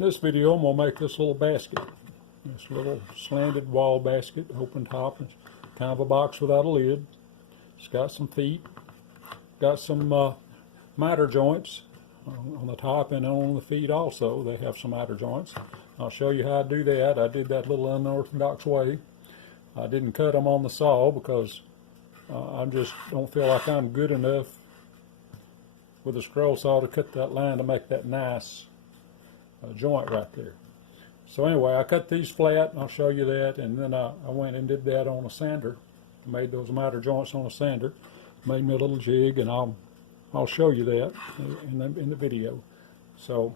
In this video, I'm going to make this little basket. This little slanted wall basket, open top. It's kind of a box without a lid. It's got some feet, got some miter joints on the top and on the feet also. They have some miter joints. I'll show you how to do that. I did that little unorthodox way. I didn't cut them on the saw because I just don't feel like I'm good enough with a scroll saw to cut that line to make that nice joint right there. So anyway, I cut these flat, and I'll show you that, and then I went and did that on a sander. Made those miter joints on a sander. Made me a little jig, and I'll show you that in the video. So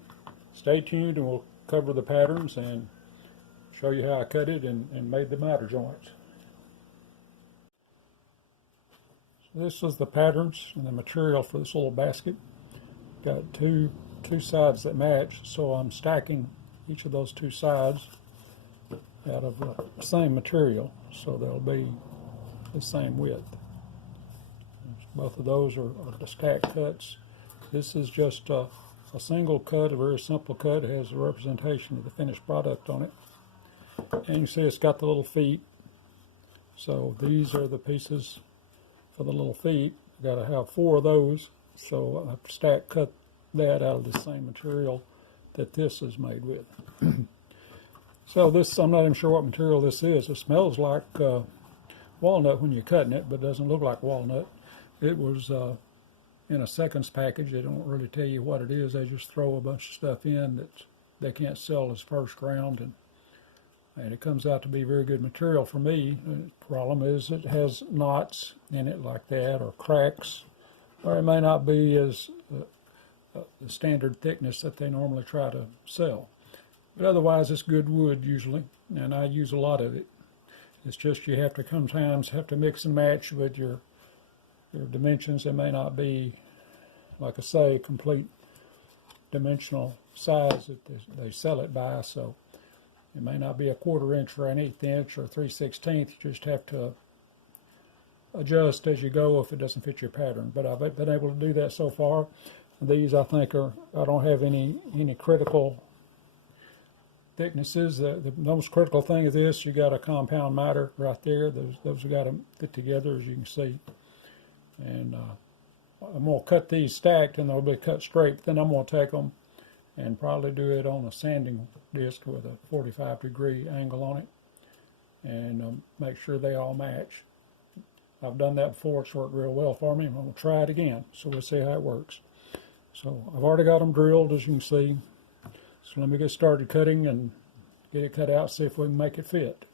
stay tuned, and we'll cover the patterns and show you how I cut it and made the miter joints. So this is the patterns and the material for this little basket. Got two sides that match, so I'm stacking each of those two sides out of the same material, so they'll be the same width. Both of those are the stack cuts. This is just a single cut, a very simple cut. It has a representation of the finished product on it. And you can see it's got the little feet. So these are the pieces for the little feet. I've got to have 4 of those, so I have to stack cut that out of the same material that this is made with. So this, I'm not even sure what material this is. It smells like walnut when you're cutting it, but it doesn't look like walnut. It was in a seconds package. They don't really tell you what it is. They just throw a bunch of stuff in that they can't sell as first round, and it comes out to be very good material for me. The problem is it has knots in it like that, or cracks, or it may not be as the standard thickness that they normally try to sell. But otherwise, it's good wood usually, and I use a lot of it. It's just you have to sometimes have to mix and match with your dimensions. It may not be, like I say, complete dimensional size that they sell it by, so it may not be a 1/4 inch or an 1/8 inch or 3/16. You just have to adjust as you go if it doesn't fit your pattern. But I've been able to do that so far. These, I think, I don't have any critical thicknesses. The most critical thing is this: you got a compound miter right there. Those have got to fit together, as you can see. And I'm going to cut these stacked, and they'll be cut straight. But then I'm going to take them and probably do it on a sanding disc with a 45-degree angle on it, and make sure they all match. I've done that before. It's worked real well for me. I'm going to try it again, so we'll see how it works. So I've already got them drilled, as you can see. So let me get started cutting and get it cut out, see if we can make it fit.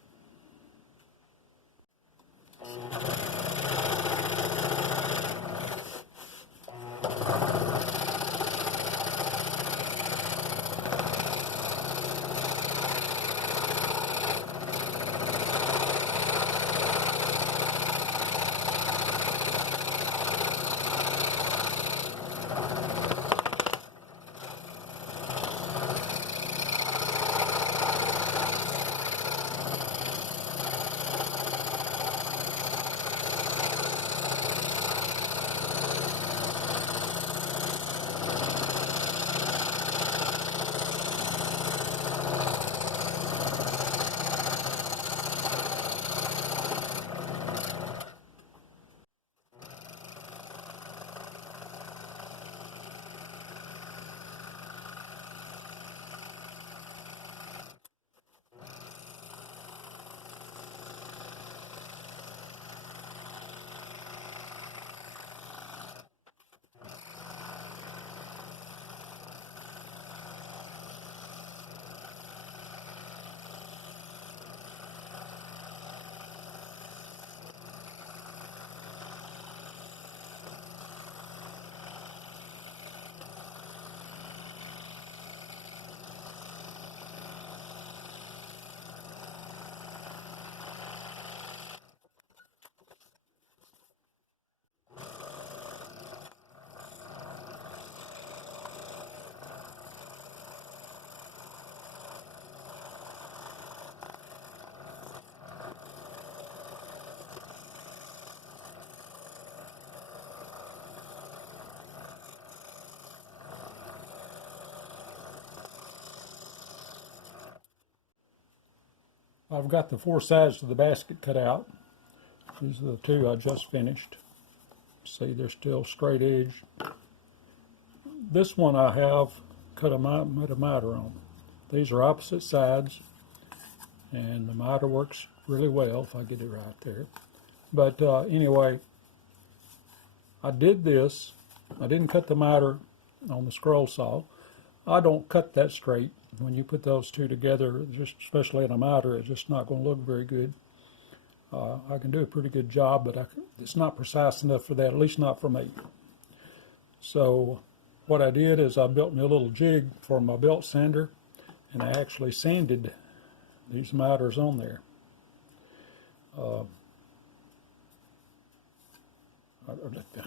I've got the 4 sides of the basket cut out. These are the 2 I just finished. See, they're still straight edge. This one I have cut a miter on. These are opposite sides, and the miter works really well if I get it right there. But anyway, I did this. I didn't cut the miter on the scroll saw. I don't cut that straight. When you put those 2 together, just especially in a miter, it's just not going to look very good. I can do a pretty good job, but it's not precise enough for that, at least not for me. So what I did is I built me a little jig for my belt sander, and I actually sanded these miters on there. I'll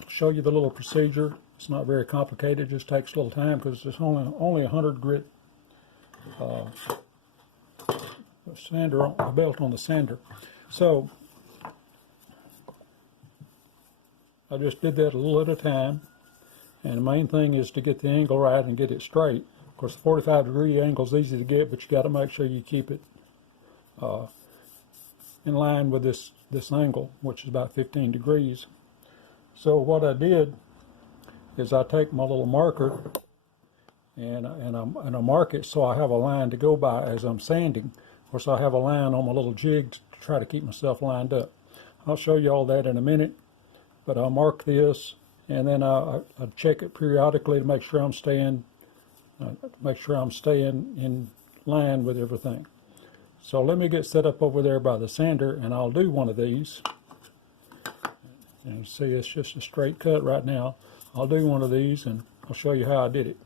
show you the little procedure. It's not very complicated, it just takes a little time because it's only 100 grit sander, a belt on the sander. So I just did that a little at a time, and the main thing is to get the angle right and get it straight. Of course, the 45-degree angle is easy to get, but you got to make sure you keep it in line with this angle, which is about 15 degrees. So what I did is I take my little marker and I mark it so I have a line to go by as I'm sanding. Of course, I have a line on my little jig to try to keep myself lined up. I'll show you all that in a minute, but I'll mark this, and then I check it periodically to make sure I'm staying in line with everything. So let me get set up over there by the sander, and I'll do one of these. And you see, it's just a straight cut right now. I'll do one of these, and I'll show you how I did it.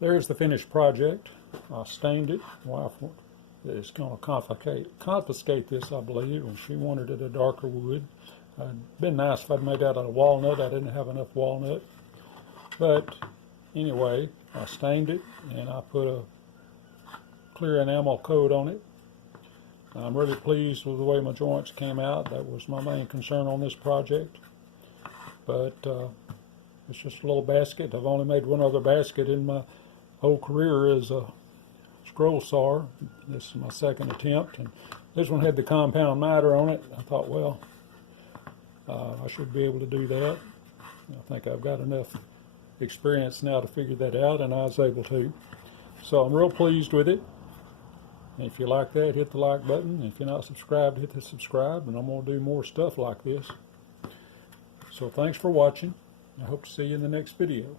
there's the finished project. I stained it. My wife is going to confiscate this, I believe, and she wanted it a darker wood. It'd been nice if I'd made that out of walnut. I didn't have enough walnut. But anyway, I stained it and I put a clear enamel coat on it. I'm really pleased with the way my joints came out. That was my main concern on this project. But it's just a little basket. I've only made one other basket in my whole career as a scroll sawer. This is my second attempt, and this one had the compound miter on it. I thought, well, I should be able to do that. I think I've got enough experience now to figure that out, and I was able to. So I'm real pleased with it. And if you like that, hit the like button. If you're not subscribed, hit the subscribe, and I'm going to do more stuff like this. So thanks for watching. I hope to see you in the next video.